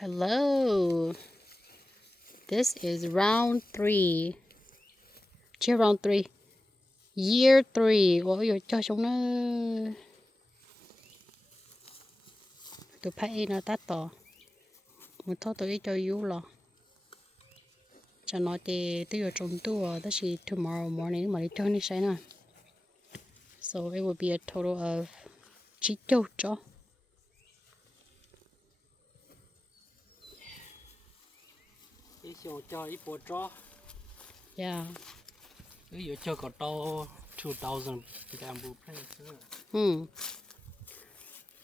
Hello. This is round 3. Chưa round 3. Year 3. Ôi ôi cho chúng nó tụi phải nó tắt tỏ. Một thôi tụi cho you lo. Cho nó thì tôi ở trong tua đó là tomorrow morning mà đi cho nó sáng nè. So it will be a total of 9 cho. Cho ít bộ cho. Yeah. Ví dụ cho có to 2,000 bamboo Hmm.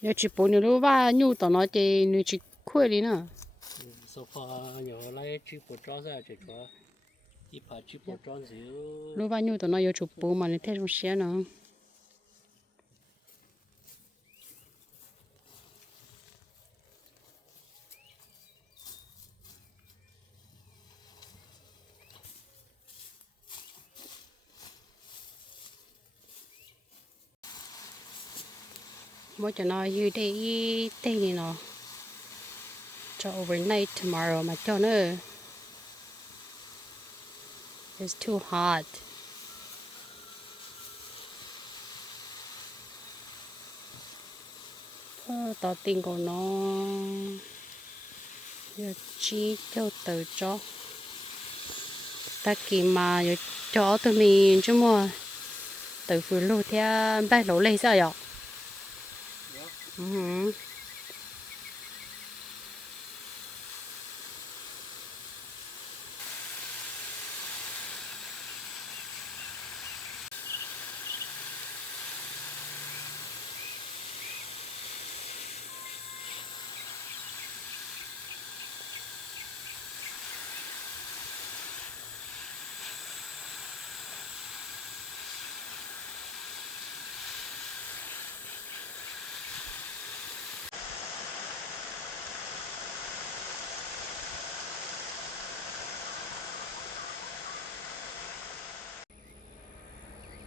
Giờ chỉ bốn nhiêu và nhu tao nói thì nhu chỉ khuya đi nè. So far nhiều lấy chỉ bộ cho ra chỉ cho ít phải chỉ bộ cho xíu. Lúc và nhu tao nói giờ chụp bốn mà nó thấy trong xe nữa. Mỗi cho nó như đây đây này nó cho overnight tomorrow mà cho nữa. It's too hot. Tao tin của nó giờ chỉ cho tự cho ta kỳ mà giờ cho tụi mình chứ mà tự phụ lô theo bay lỗ lấy sao vậy?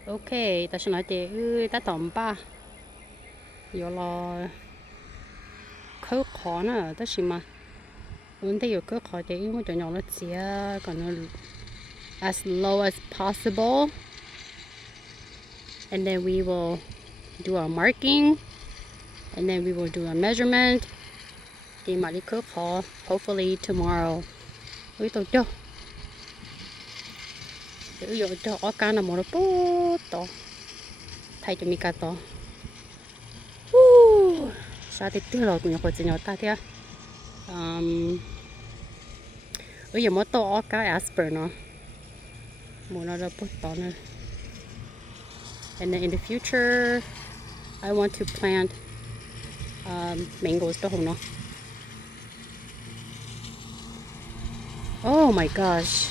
Ok, ta sẽ nói thì ta tóm ba. Giờ là khâu khó nữa, ta chỉ mà vấn đề khâu khó thì một chỗ nhỏ nó chỉ còn nó as low as possible, and then we will do our marking, and then we will do a measurement. Thì mà đi khâu khó, hopefully tomorrow. Ui tôi cho. Ví dụ cho ở cá nào mà nó bố to, thay cho mình cá to. Sao thì tư rồi cũng nhập vào chỉ nhỏ ta thế. Ví dụ mà to ở cá asper nó, muốn nó là bố to nữa. And then in the future, I want to plant mangoes to home nó. Oh my gosh.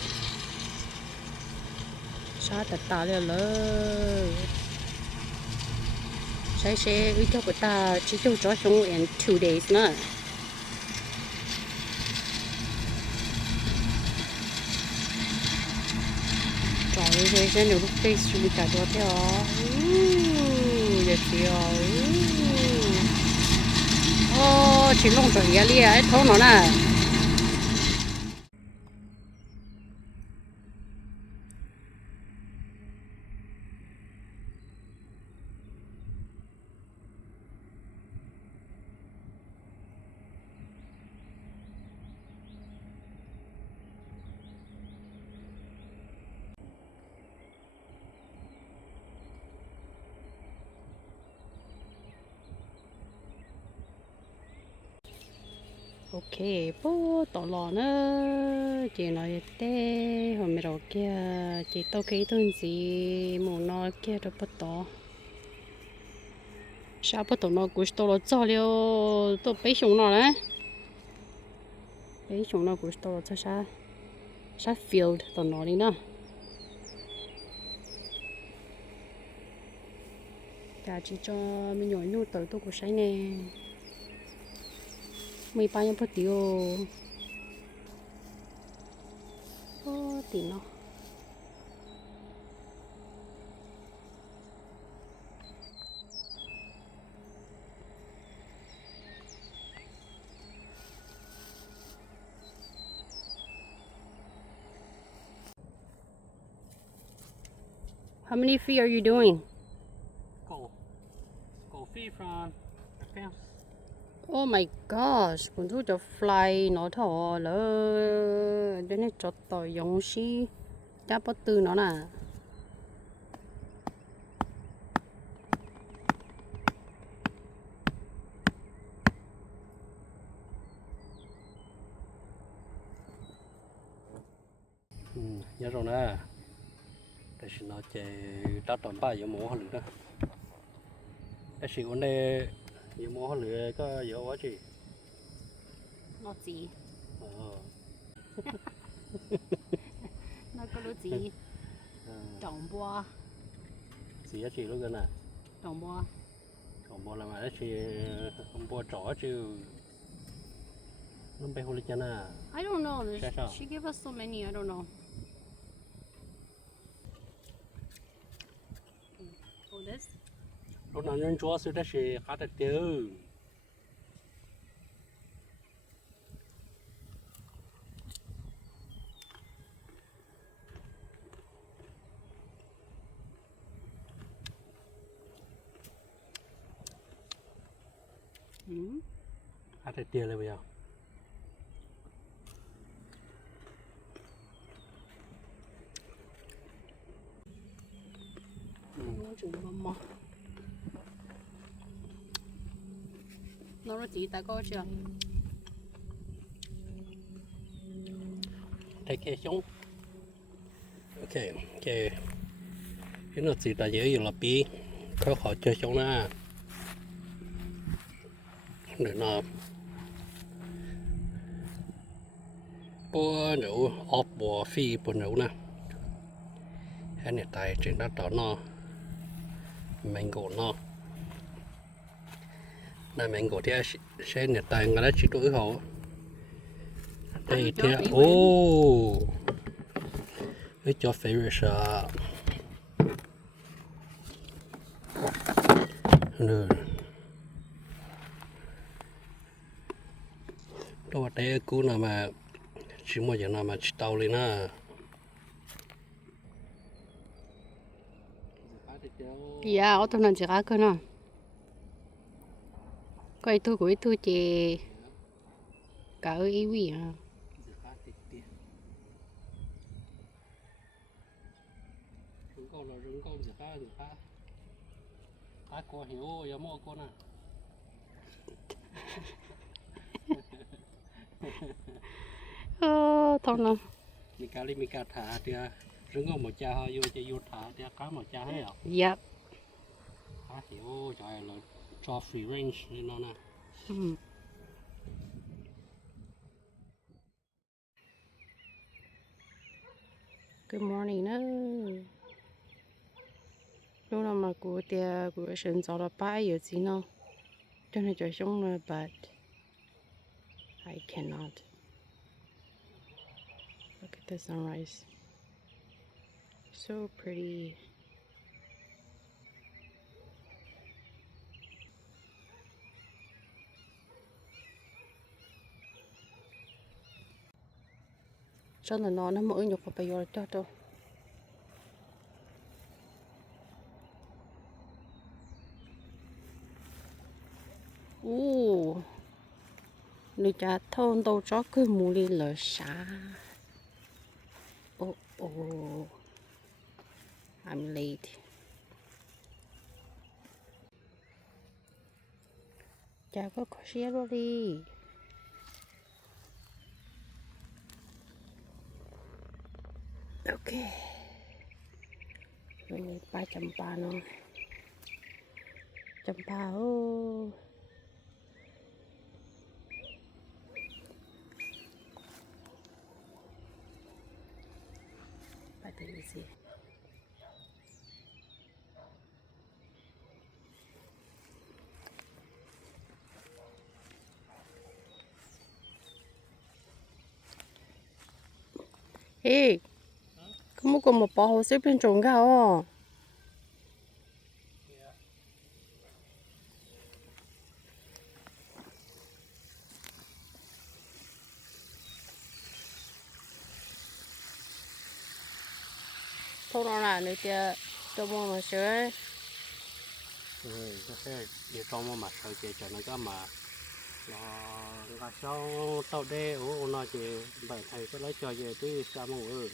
Sao thật ta lên lơ. Sẽ uy cho của ta chỉ cho chúng in 2 days nữa. Trời ơi, cái nhiều lúc face chúng mình cả cho thế hả? Đẹp kìa. Chỉ lông trời giá lia ấy thấu nó nè. Ok, bố tỏ lò nữa. Chị nói thế, hồi mới đầu kia chị tao kỹ hơn gì muốn nói kia rồi bắt tỏ. Sao bắt tỏ nó cũng tao lo cho liêu tao bế xuống nó đấy. Bế xuống nó cũng tao lo cho sao field tao nói đi nữa. Cả chị cho mình nhỏ nhu tới tôi cũng say nè. Mấy ba em bắt tiêu. Tí nó. How many feet are you doing? Go feet from the fence. Oh my gosh, con thú cho fly nó thọ lỡ cho nên cho tỏi giống xí chắc bắt từ nó nè. Nhớ rồi nè. Đây là nó chạy đắt tầm ba giờ mua hơn nữa. Đây là vấn đề giờ mua hơn nữa có giờ quá chị. Nó gì? Nó có lúc gì? Trồng bò. Gì á chị lúc đó nè. Trồng bò. Trồng bò là mà đó chị không bò trỏ chứ. Nó bay hồ lịch chân à. I don't know. She gave us so many. I don't know. Oh, this? Lúc nào nhân chúa sự đó chị khá là tiêu. Khá là tiêuเลยbây giờ. Nó chỉ ta có chưa? Take care xuống. Okay. Cái nó chỉ ta dễ dùng là bí. Có khó chơi xuống nè. Để nó bữa nấu ốp bò phi bữa nấu nè. Cái này tại trên đất đó nó mango nó. Là mango thì sẽ nhiệt tại người ta chỉ đối họ. Đây thì it's your favorite shop. Rồi. Đó đây cú nào mà chỉ một giờ nào mà chỉ tàu lên à. Yeah, ở trong này chỉ có cái nào. Cái thứ của thứ chị cả ở ý vị à. Có hiểu giờ mua con à. Thôi nào. Mình cả thả thì rừng có một cha hơi vô thả thì cá một cha hết rồi. Yep. Cá hiểu trời là cho free range nên nó nè. Good morning đó. Lúc nào mà của sinh cho là 8 giờ gì nó. Cho nên trời xuống rồi, but I cannot. Look at the sunrise. So pretty. Cho nên nó mỗi nhục vào bây giờ cho tôi. Người cha thôn đâu cho cứ mù đi lỡ xa. I'm late. Chào có xe rồi đi. Ok. Mình 3.3 nó. 3 ô. Easy. Hey, kamu có một bao hồ sếp bên trồng cả không? Thôi nó là nữa kia tôi mua mà sữa cái xe để trong mà mặt sau chơi cho nó có mà nó sau tàu đê ô nó chơi bảy thầy có lấy cho về tới xa mông ơi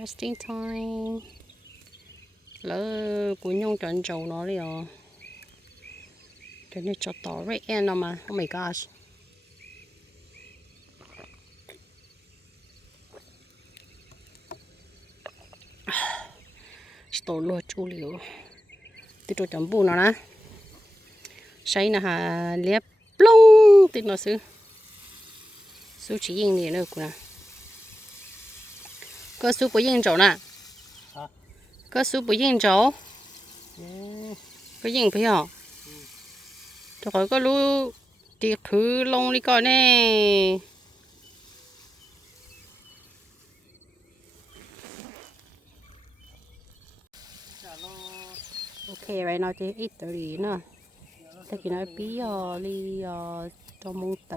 resting time lỡ của nhung chọn trầu nó đi à cho nên cho tỏ right end mà oh my gosh tổ lúa chu liu từ chỗ chấm bùn nó nè xây nè hà liếp plong từ nó xứ xứ chỉ yên đi nữa cũng nè có xứ bự yên chỗ nè có xứ bự yên chỗ có yên phải không cho khỏi có lú tiệc khứ lông đi coi nè okay right now it's 8:30 nữa thế thì nó bí đi cho mông tự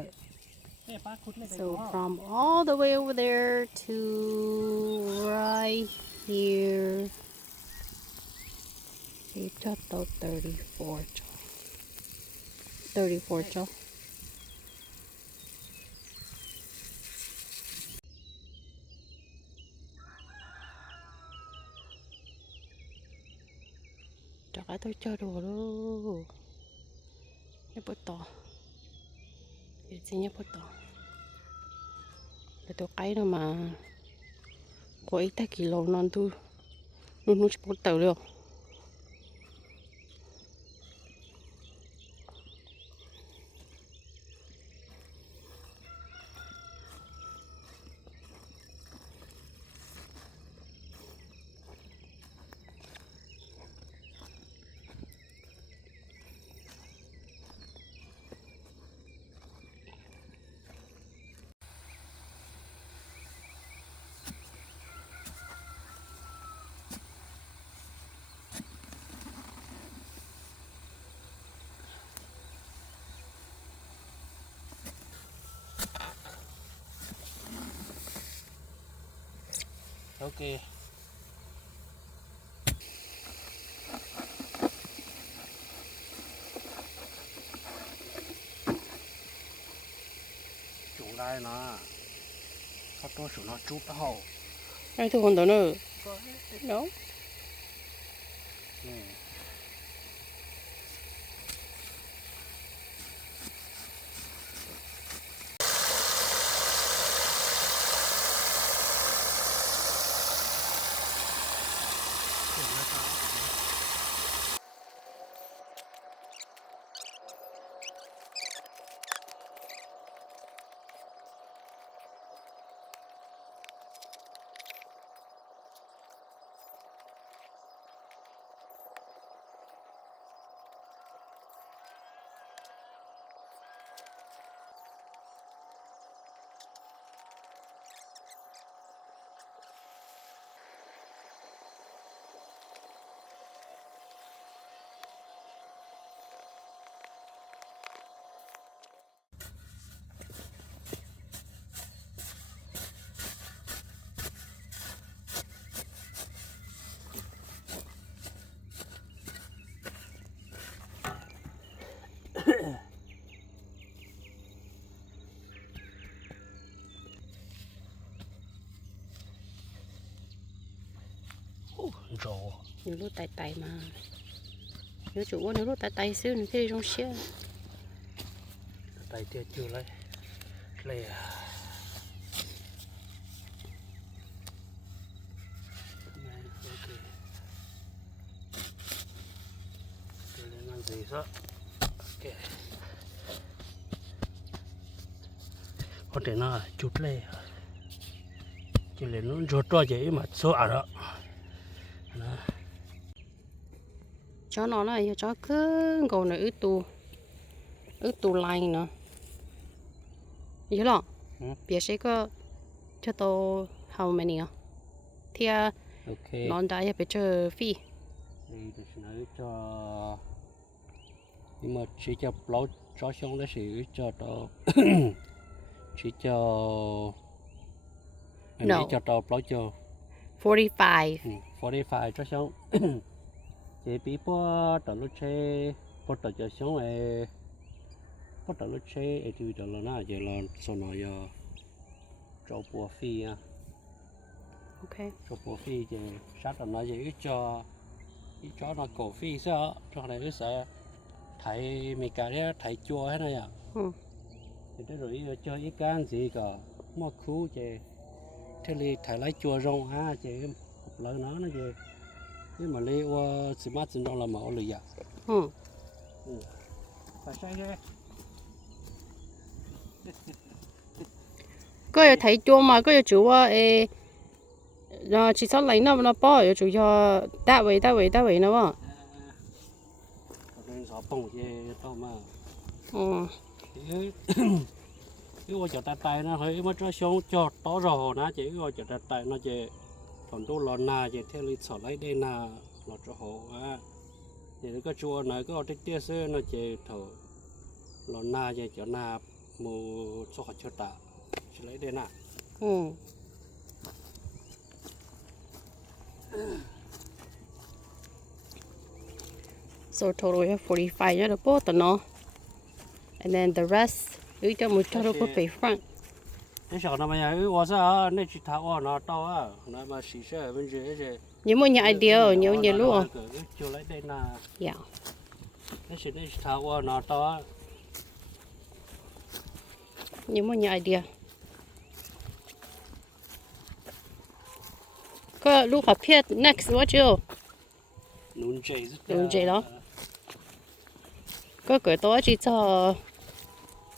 so from all the way over there to right here it's just 34 cho cho cái tôi chơi đồ luôn nhấp bớt to thì xin nhấp bớt to để tôi cái nữa mà có ít ta kilo non tu luôn luôn bớt tàu được ok chủ đây nó sao tôi số nó chút đó hậu ai thu còn đó nữa đâu rổ nhiều lúc tay tay mà nếu chủ quá nếu lúc tay tay xíu nữa thì trong xe tay tiêu chưa lấy lấy gì đó, ok, có thể nó chút lên, chỉ là nó rốt to vậy mà số à đó, chó nó này chó cứ gầu này ướt tù lạnh nữa, nhớ lọ, biết sẽ có cho tôi how many à, thì ok, nó đã phải chờ phi, thì nói cho nhưng mà chỉ cho lâu cho xong đó chỉ cho đó chỉ cho no, cho tao lâu cho 45, 45 cho xong chỉ bị bỏ tao lúc chơi bỏ tao cho xong ấy bỏ tao lúc chơi ấy thì tao là na giờ là sau này giờ cho bỏ phi à ok, cho bỏ phi thì sát tao nói gì cho nó cổ phi sao cho này cái sao thấy mấy cái đấy thấy chua hết này à thì đấy rồi cho ít can gì cả mà khu chứ thế thì thấy lấy chua rong ha chứ một lần nó chứ nhưng mà lấy qua chỉ mắt trên đó là mỏ lười à phải sai thế có thấy chua mà có chủ rồi chỉ sau lấy nó bỏ rồi chủ cho đá vậy nó bỏ nên sợ bông chứ tao mà cái qua chợ tay nó hơi mất cho xuống cho to rồi nó chỉ qua chợ tay nó chỉ còn tôi lon na chỉ theo lịch sử lấy đây na là cho hộ á thì cái chùa này có cái tia sữa nó chỉ thở lon na chỉ cho na mua cho họ cho ta chỉ lấy đây na so total we have 45 nhá được bố tao nó and then the rest we cho một total có phải front cái chỗ nào mà nhà ở sao nên chỉ tháo nó to á nó mà xí xe bên dưới chứ những một nhà idea nhiều luôn chưa lấy đây na yeah cái chuyện này tháo nó to những một nhà idea có lúc học biết next what you nún chạy đó có cái đó chỉ cho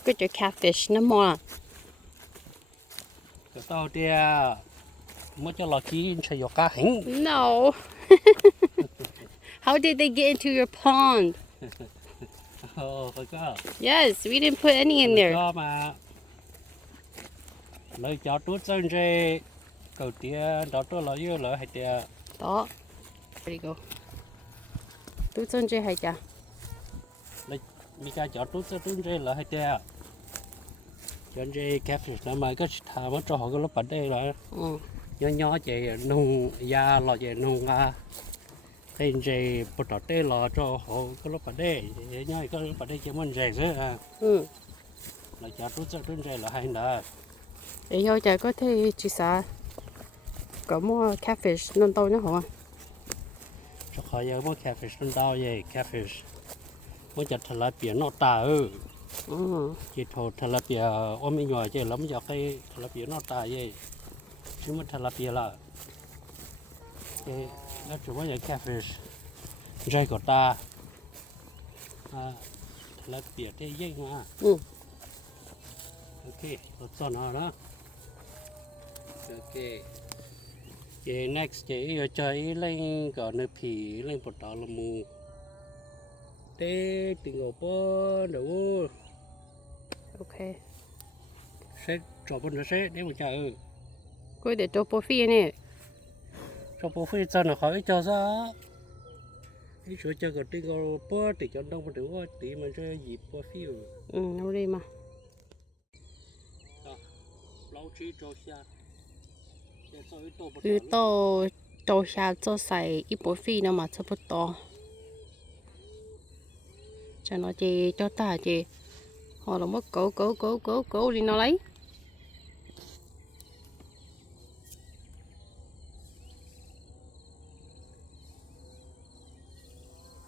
cái chỗ catfish nó mò cái tao đi mới cho lọt chi chơi vô cá hình no how did they get into your pond phải có yes we didn't put any in there có mà lấy cho tuốt chân dê cầu tia đó tôi lấy vô lấy hay tia đó there you go tú chân dê hay chả lấy mi cái cho tuốt chân dê lấy hay tia chân dê catfish nó mà có thà mất cho họ cái lớp bẩn đây rồi nhỏ chị nung da lọ chị nung thì chị bắt đầu tê lọ cho họ cái lớp bẩn đây nhỏ cái lớp bẩn đây chỉ muốn dày thôi à là cho tuốt chân dê là hay nữa để thôi chả có thể chỉ xả có mua catfish nên tôi nó hả cho khỏi giờ mua catfish nên tao vậy catfish muốn chặt thật là biển nó tà chỉ thầu thật là biển ôm mình nhỏ chứ lắm giờ cái thật là biển nó tà vậy chứ mà thật là biển là cái nó chủ yếu là catfish dây của ta thật là biển thế dây mà ok cho nó đó ok cái next cái giờ chơi lên cái nơi phì lên một đó là mù để tình ngộ bơ đủ ok sẽ cho bên nó sẽ để một chờ cô để cho bố phi này cho bố phi cho nó khỏi cho sao cái chỗ chơi cái tình ngộ bơ thì cho đông một đủ tí mà chơi dịp bố phi nó đi mà lâu chỉ cho xa từ to cho xa cho xài ít bố phi nó mà cho bớt to cho nó chỉ cho ta chỉ họ là mất cố đi nó lấy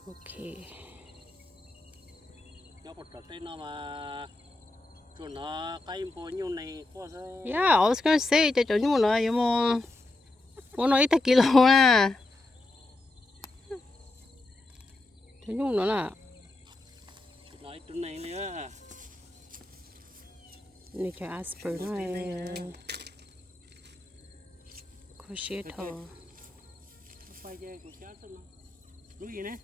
Okay. Nó có trò tên nó mà chỗ nó cái bộ nhiêu này có sao Yeah, I was gonna say cho chỗ nhung nữa, nhưng mà muốn nói ít kilo nè. Chỗ nhung nữa là nói chỗ này nữa này cho aspirin nó có shit thôi. phải dây của cháu sao nó gì nè